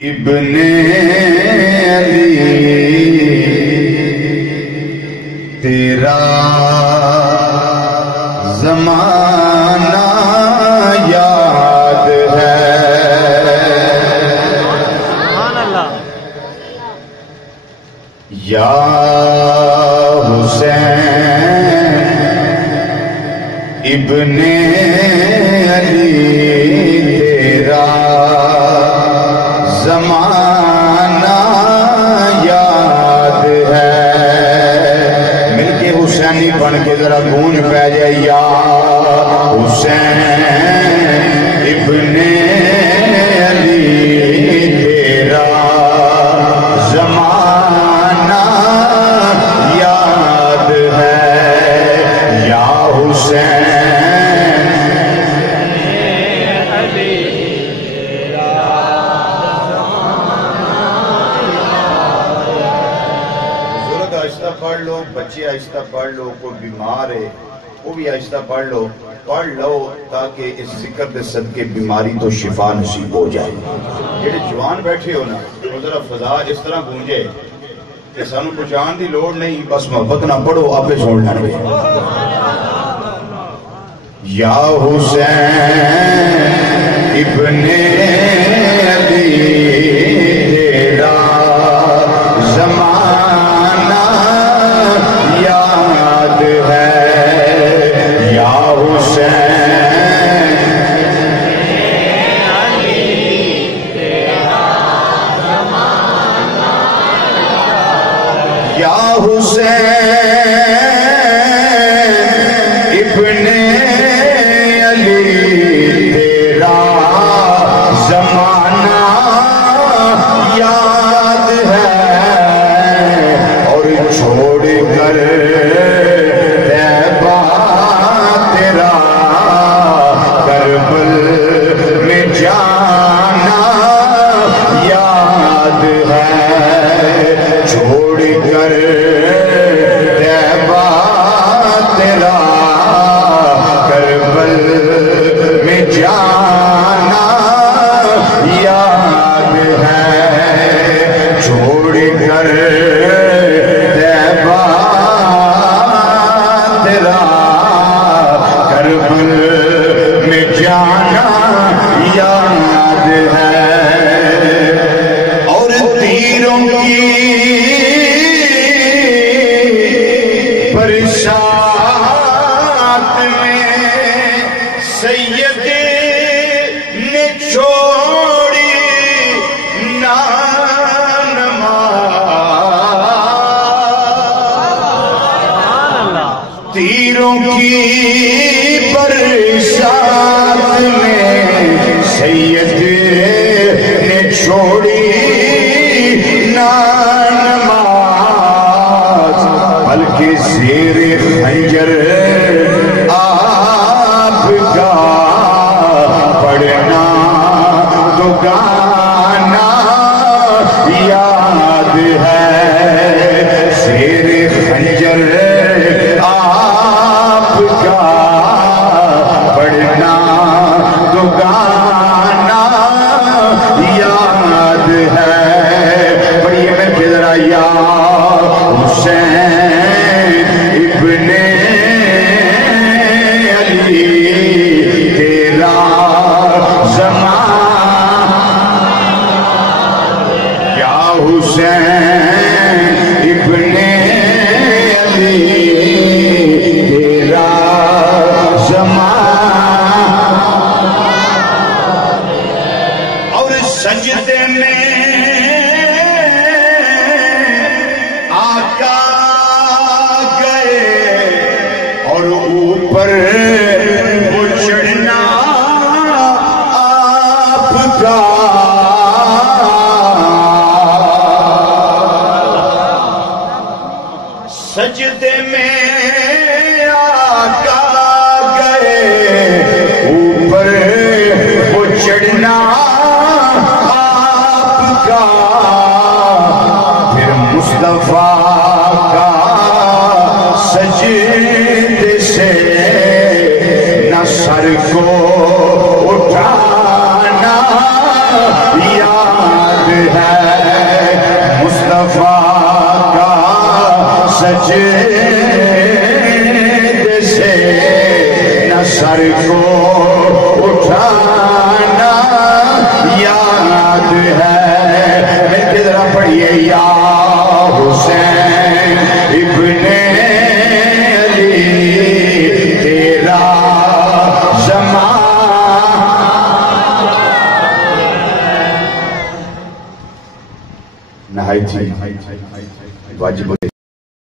ابن علی تیرا زمانہ یاد ہے، سبحان اللہ، یا حسین ابن علی تیرا زمانہ یاد ہے۔ مل کے حسینی بن کے ذرا گونج پہ جائے، یا حسین ابن علی تیرا زمانہ یاد ہے، یا حسین پڑھ لو، بچے آہستہ پڑھ لو، کوئی بیمار ہے وہ بھی آہستہ پڑھ لو تاکہ اس ذکر دے صدقے بیماری تو شفا نصیب ہو جائے۔ جڑے جوان بیٹھے ہو نا، وہ ذرا فضا اس طرح گونجے کہ سانو پہچان دی لوڑ نہیں، بس محبت نہ پڑھو، آپ سن لیں گے۔ یا حسین ابن علی تیرا زمانہ یاد ہے، یا حسین علی تیرا زمانہ یا حسین ابن علی تیرا زمانہ یاد ہے، اور چھوڑ کر طیبہ تیرا کربل میں جانا یاد ہے، چھوڑ کر طیبہ تیرا کربل میں جانا یاد ہے، چھوڑ کر طیبہ تیرا کربل میں جانا یاد ہے، اور تیروں کی برسات میں سید نے چھوڑی نماز، تیروں کی برسات میں سید نے چھوڑی نماز، بلکہ زیر خنجر آپ کا پڑھنا تو گانا یاد ہے، زیر خنجر آپ کا پڑھنا تو گانا یاد ہے۔ پڑھیے میں کہ ذرا، یا حسین ابن علی تیرا زمانہ، یا حسین ابن علی تیرا زمانہ، اور سجدے میں آقا گئے، اور اوپر وہ چڑھنا آپ کا، سجدے میں آقا گئے، اوپر وہ چڑھنا آپ کا، پھر مصطفیٰ کا سجدے سے سجدے سے نہ سر کو اٹھانا یاد ہے. میں کدھر پڑھیے یا حسین ابن علی تیرا زمان نہایت ہی واجب